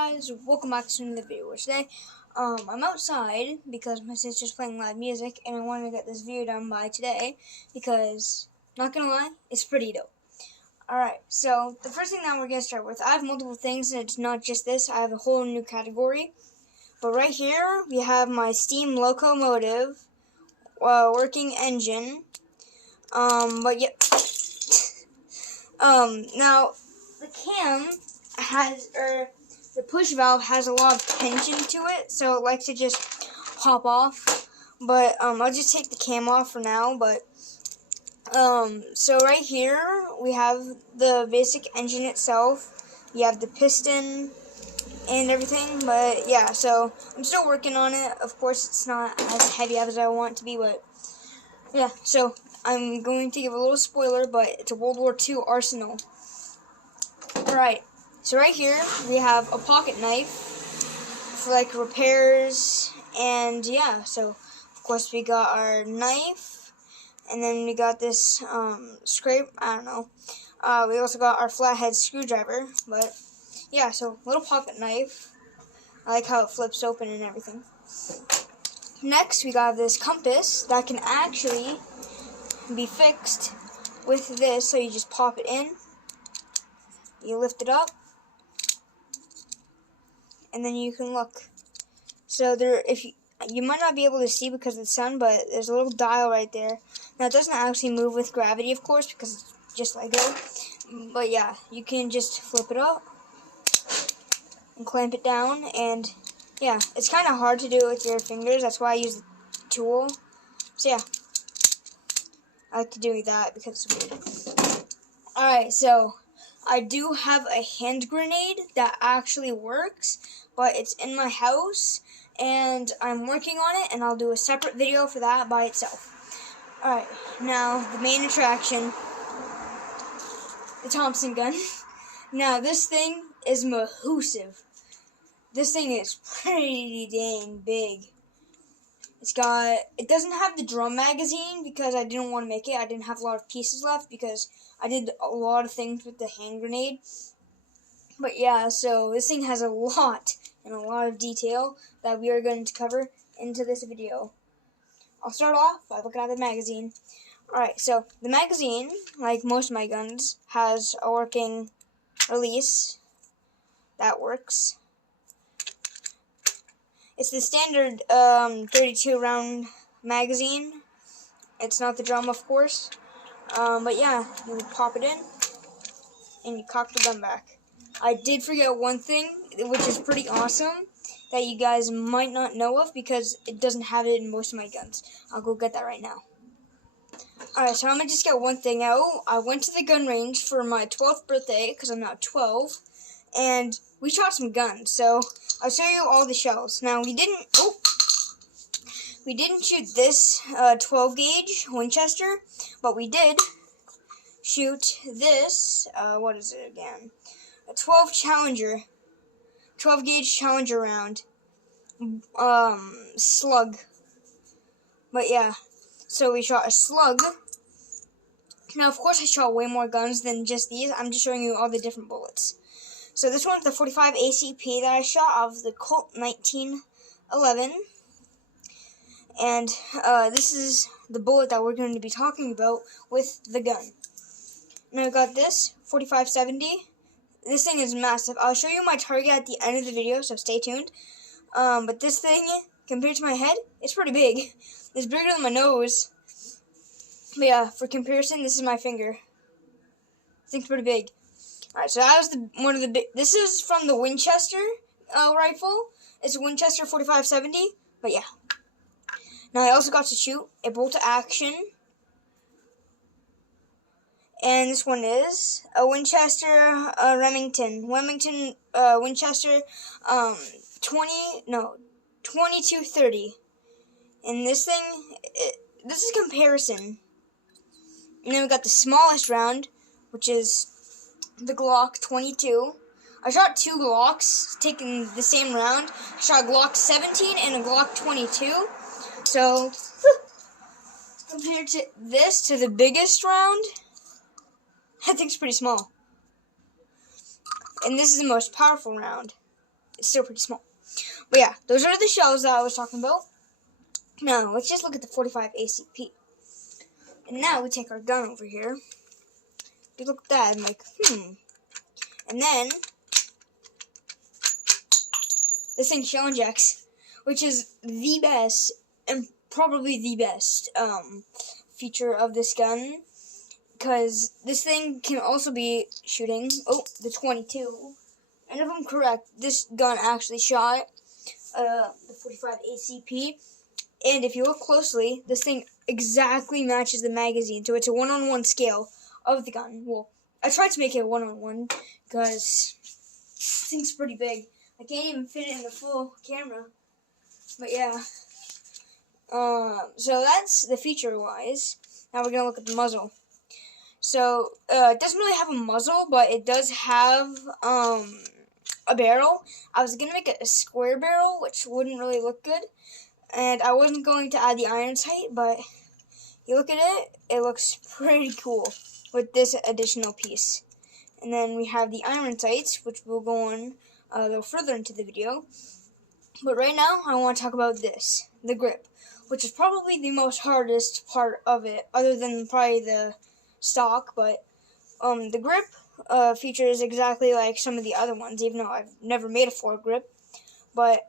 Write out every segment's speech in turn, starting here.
Guys, welcome back to another video. Today, I'm outside because my sister's playing live music, and I wanted to get this video done by today because, not gonna lie, it's pretty dope. Alright, so the first thing that we're gonna start with, I have multiple things, and it's not just this. I have a whole new category. But right here, we have my steam locomotive, working engine. But yeah, now the cam has, the push valve has a lot of tension to it, so it likes to just pop off. But I'll just take the cam off for now. But so right here we have the basic engine itself. You have the piston and everything. But yeah, so I'm still working on it. Of course, it's not as heavy as I want it to be, but yeah. So I'm going to give a little spoiler, but it's a World War II arsenal. Alright. So right here, we have a pocket knife for like repairs, and yeah, so of course we got our knife, and then we got this scrape, I don't know, we also got our flathead screwdriver, but yeah, so little pocket knife. I like how it flips open and everything. Next, we got this compass that can actually be fixed with this, so you just pop it in, you lift it up, and then you can look. So there, if you might not be able to see because of the sun, but there's a little dial right there. Now it doesn't actually move with gravity, of course, because it's just Lego. But yeah, you can just flip it up and clamp it down, and yeah, it's kind of hard to do it with your fingers. That's why I use the tool. So yeah, I like to do that because it's weird. Alright, so I do have a hand grenade that actually works, but it's in my house, and I'm working on it, and I'll do a separate video for that by itself. Alright, now the main attraction, the Thompson gun. Now this thing is massive. This thing is pretty dang big. It doesn't have the drum magazine because I didn't want to make it. I didn't have a lot of pieces left because I did a lot of things with the hand grenade. But yeah, so this thing has a lot and a lot of detail that we are going to cover into this video. I'll start off by looking at the magazine. Alright, so the magazine, like most of my guns, has a working release that works. It's the standard 32 round magazine. It's not the drum, of course. But yeah, you pop it in and you cock the gun back. I did forget one thing, which is pretty awesome, that you guys might not know of because it doesn't have it in most of my guns. I'll go get that right now. Alright, so I'm going to just get one thing out. I went to the gun range for my 12th birthday because I'm now 12, and we shot some guns. So I'll show you all the shells. Now we didn't shoot this 12 gauge Winchester, but we did shoot this, what is it again? A 12 gauge Challenger round, slug. But yeah, so we shot a slug. Now, of course, I shot way more guns than just these. I'm just showing you all the different bullets. So this one's the 45 ACP that I shot of the Colt 1911. And this is the bullet that we're going to be talking about with the gun. Now I got this 4570. This thing is massive. I'll show you my target at the end of the video, so stay tuned. But this thing, compared to my head, it's pretty big. It's bigger than my nose. But yeah, for comparison, this is my finger. This thing's pretty big. Alright, so that was one of the big. This is from the Winchester rifle. It's a Winchester 4570. But yeah. Now I also got to shoot a bolt action. And this one is a Winchester Remington Winchester 2230. And this thing, this is comparison. And then we got the smallest round, which is the Glock 22. I shot two Glocks, taking the same round. I shot a Glock 17 and a Glock 22. So, compared to this, to the biggest round, I think it's pretty small. And this is the most powerful round. it's still pretty small. But yeah, those are the shells that I was talking about. Now, let's just look at the 45 ACP. And now we take our gun over here. We look at that and like, And then, this thing shell injects, which is the best, and probably the best, feature of this gun. Because this thing can also be shooting, the 22. And if I'm correct, this gun actually shot the 45 ACP. And if you look closely, this thing exactly matches the magazine. So it's a 1-on-1 scale of the gun. Well, I tried to make it a 1-on-1 because this thing's pretty big. I can't even fit it in the full camera. But yeah. So that's the feature-wise. Now we're going to look at the muzzle. So, it doesn't really have a muzzle, but it does have, a barrel. I was going to make it a square barrel, which wouldn't really look good. And I wasn't going to add the iron sight, but you look at it, it looks pretty cool with this additional piece. And then we have the iron sights, which will go on a little further into the video. But right now, I want to talk about this, the grip, which is probably the most hardest part of it, other than probably the stock. But the grip features exactly like some of the other ones, even though I've never made a foregrip. But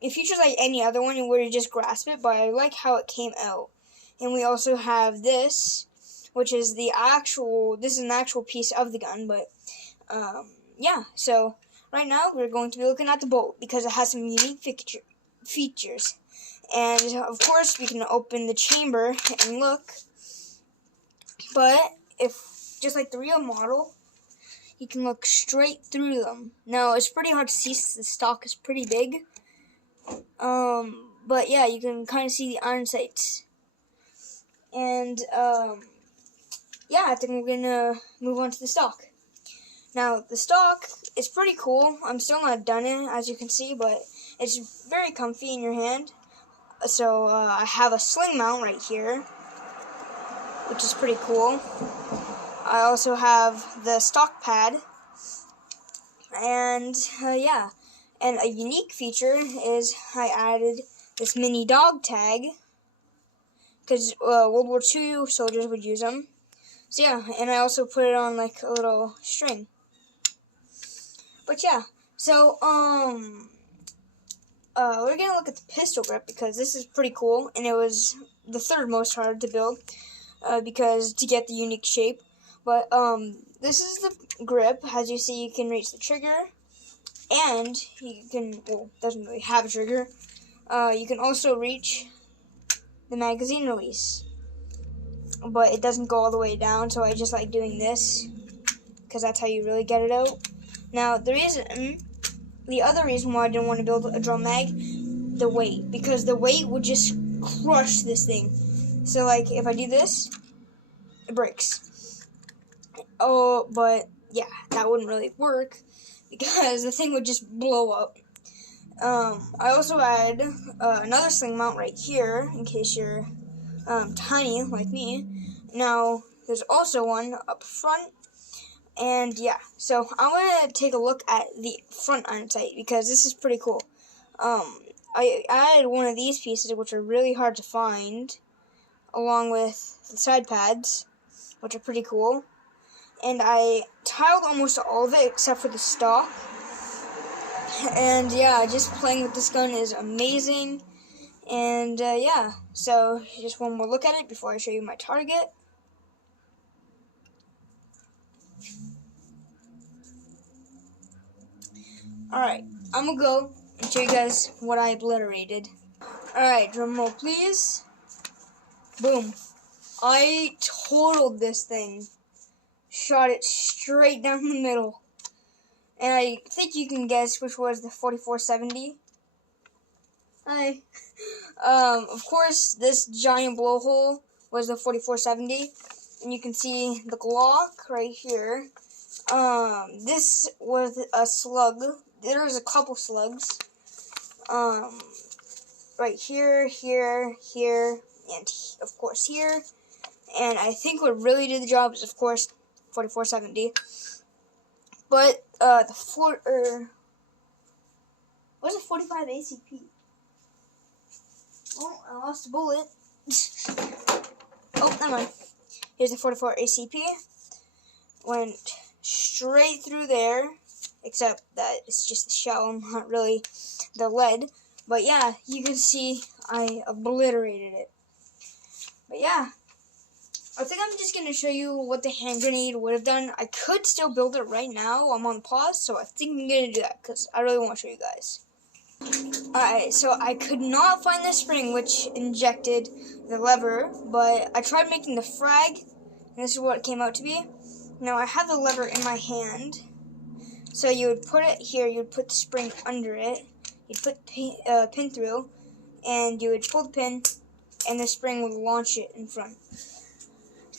it features like any other one where you just grasp it, but I like how it came out. And we also have this, which is this is an actual piece of the gun, but yeah. So right now we're going to be looking at the bolt because it has some unique features. And of course we can open the chamber and look, but if just like the real model, you can look straight through them. Now it's pretty hard to see since the stock is pretty big. But yeah, you can kind of see the iron sights. And, yeah, I think we're gonna move on to the stock. Now, the stock is pretty cool. I'm still not done it, as you can see, but it's very comfy in your hand. So, I have a sling mount right here, which is pretty cool. I also have the stock pad. And, yeah. And a unique feature is I added this mini dog tag, because World War II soldiers would use them. So yeah, and I also put it on like a little string. But yeah, so we're gonna look at the pistol grip because this is pretty cool, and it was the third most hard to build because to get the unique shape. But this is the grip. As you see, you can reach the trigger. And you can, doesn't really have a trigger. You can also reach the magazine release. But it doesn't go all the way down, so I just like doing this. Because that's how you really get it out. Now, the other reason why I didn't want to build a drum mag, the weight. Because the weight would just crush this thing. So, like, if I do this, it breaks. Oh, but, yeah, that wouldn't really work. Because the thing would just blow up. I also add another sling mount right here, in case you're tiny like me. Now, there's also one up front, and yeah. So, I'm going to take a look at the front iron sight, because this is pretty cool. I added one of these pieces, which are really hard to find, along with the side pads, which are pretty cool. And I tiled almost all of it except for the stock. And yeah, just playing with this gun is amazing. And yeah, so just one more look at it before I show you my target. Alright, I'm gonna go and show you guys what I obliterated. Alright, drum roll please. Boom. I totaled this thing. Shot it straight down the middle. And I think you can guess which was the 4470. Hi. Of course, this giant blowhole was the 4470. And you can see the Glock right here. This was a slug. There's a couple slugs. Right here, here, here, and of course here. And I think what really did the job is, of course, 4470. But the What's a 45 ACP? Oh, I lost a bullet. Oh, never mind. Here's the 44 ACP. Went straight through there, except that it's just the shell, not really the lead. But yeah, you can see I obliterated it. But yeah, I think I'm just going to show you what the hand grenade would have done. I could still build it right now. I'm on pause, so I think I'm going to do that because I really want to show you guys. Alright, so I could not find the spring which injected the lever, but I tried making the frag, and this is what it came out to be. Now I have the lever in my hand, so you would put it here, you would put the spring under it, you'd put the pin through, and you would pull the pin, and the spring would launch it in front.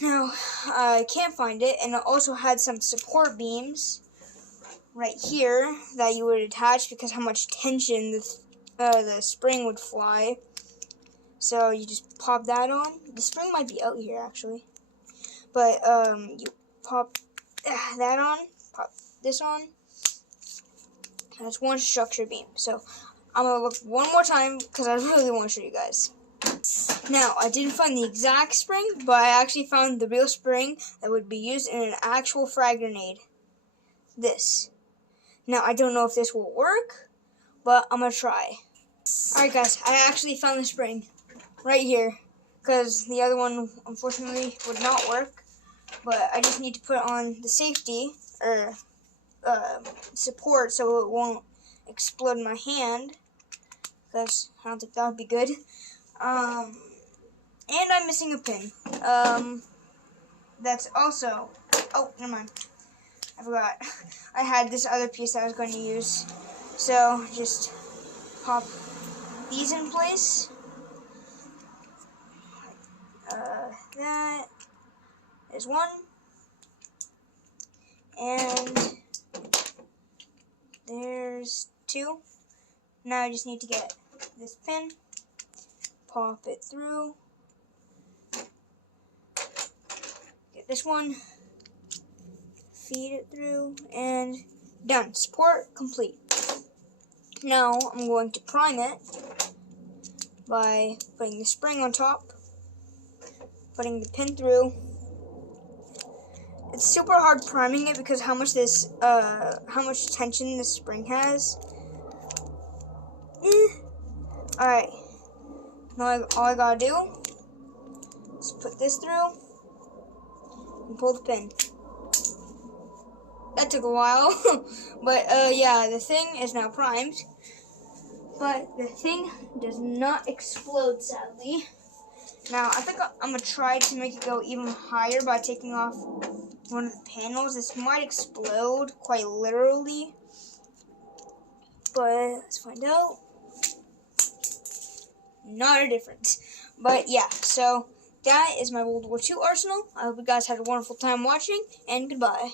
Now, I can't find it, and it also had some support beams right here that you would attach because how much tension the spring would fly. So you just pop that on. The spring might be out here actually, but you pop that on, pop this on. That's one structure beam. So I'm gonna look one more time because I really want to show you guys. Now, I didn't find the exact spring, but I actually found the real spring that would be used in an actual frag grenade. This. Now, I don't know if this will work, but I'm going to try. Alright guys, I actually found the spring right here, because the other one, unfortunately, would not work. But I just need to put on the safety, or support, so it won't explode in my hand, because I don't think that would be good. And I'm missing a pin. That's also, oh, never mind. I forgot. I had this other piece that I was going to use. So, just pop these in place. That is one. And there's two. Now I just need to get this pin. Pop it through. Get this one. Feed it through, and done. Support complete. Now I'm going to prime it by putting the spring on top, putting the pin through. It's super hard priming it because how much tension this spring has. Alright. Now all I gotta do is put this through and pull the pin. That took a while, but yeah, the thing is now primed, but the thing does not explode, sadly. Now, I think I'm going to try to make it go even higher by taking off one of the panels. This might explode, quite literally, but let's find out. Not a difference. But yeah, so that is my World War II arsenal. I hope you guys had a wonderful time watching, and goodbye.